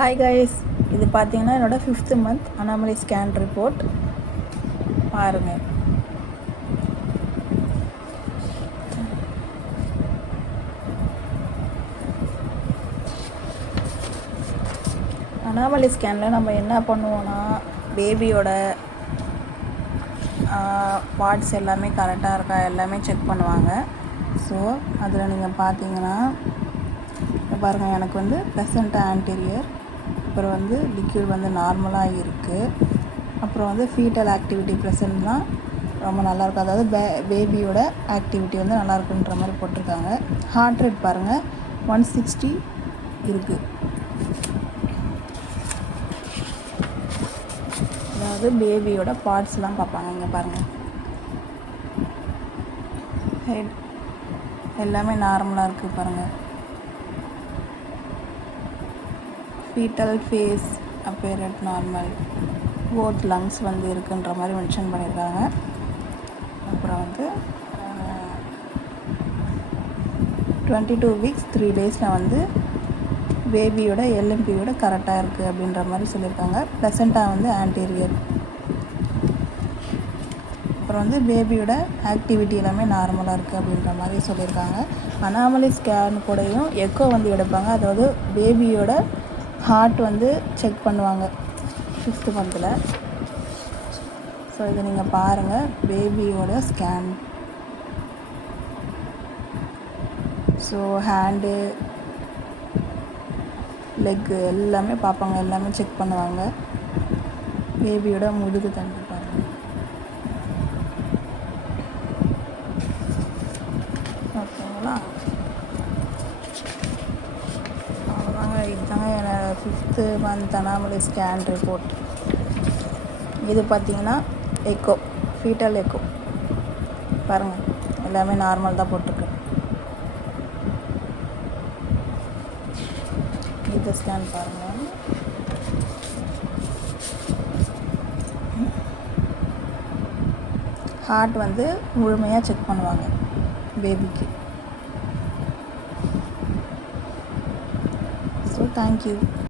Hi guys, இது பார்த்தீங்கன்னா என்னோடய 5th month anomaly scan report பாருங்கள். அனாமலி ஸ்கேனில் நம்ம என்ன பண்ணுவோன்னா, பேபியோட பார்ட்ஸ் எல்லாமே கரெக்டாக இருக்கா எல்லாமே செக் பண்ணுவாங்க. ஸோ அதில் நீங்கள் பார்த்தீங்கன்னா பாருங்கள், எனக்கு வந்து ப்ளசன்டா ஆன்டீரியர், அப்புறம் வந்து லிக்யூட் வந்து நார்மலாக இருக்குது, அப்புறம் வந்து ஃபீட்டல் ஆக்டிவிட்டி ப்ரெசன்ட்லாம் ரொம்ப நல்லாயிருக்கும். அதாவது பேபியோட ஆக்டிவிட்டி வந்து நல்லாயிருக்குன்ற மாதிரி போட்டிருக்காங்க. ஹார்ட் ரேட் பாருங்கள் 160 இருக்குது. அதாவது பேபியோட பார்ட்ஸ்லாம் பார்ப்பாங்க. இங்கே பாருங்கள், ஹெட் எல்லாமே நார்மலாக இருக்குது பாருங்கள். Foetal face appeared normal, both lungs வந்து இருக்குன்ற மாதிரி மென்ஷன் பண்ணியிருக்காங்க. அப்புறம் வந்து 22 வீக்ஸ் 3 டேஸில் வந்து பேபியோட எல்எம்பியோட கரெக்டாக இருக்குது அப்படின்ற மாதிரி சொல்லியிருக்காங்க. ப்ளசண்டா வந்து ஆன்டீரியர், அப்புறம் வந்து பேபியோட ஆக்டிவிட்டி எல்லாமே நார்மலாக இருக்குது அப்படின்ற மாதிரி சொல்லியிருக்காங்க. அனாமலி ஸ்கேன் கூடயும் எக்கோ வந்து எடுப்பாங்க. அதாவது பேபியோட ஹார்ட் வந்து செக் பண்ணுவாங்க 5th மந்தில். ஸோ இதை நீங்கள் பாருங்கள், பேபியோட ஸ்கேன். ஸோ ஹேண்டு, லெக்கு எல்லாமே பார்ப்பாங்க, எல்லாமே செக் பண்ணுவாங்க. பேபியோட முதுகு தண்டு பாருங்கள். ஓகேங்களா? அவ்வளோதாங்க. இதுதாங்க என்னோடய 5th month anomaly scan report. இது பார்த்திங்கன்னா எக்கோ, ஃபீட்டல் எக்கோ பாருங்கள், எல்லாமே நார்மல் தான் போட்டிருக்கு. இந்த ஸ்கேன் பாருங்கள். ஹார்ட் வந்து முழுமையாக செக் பண்ணுவாங்க பேபிக்கு. So thank you.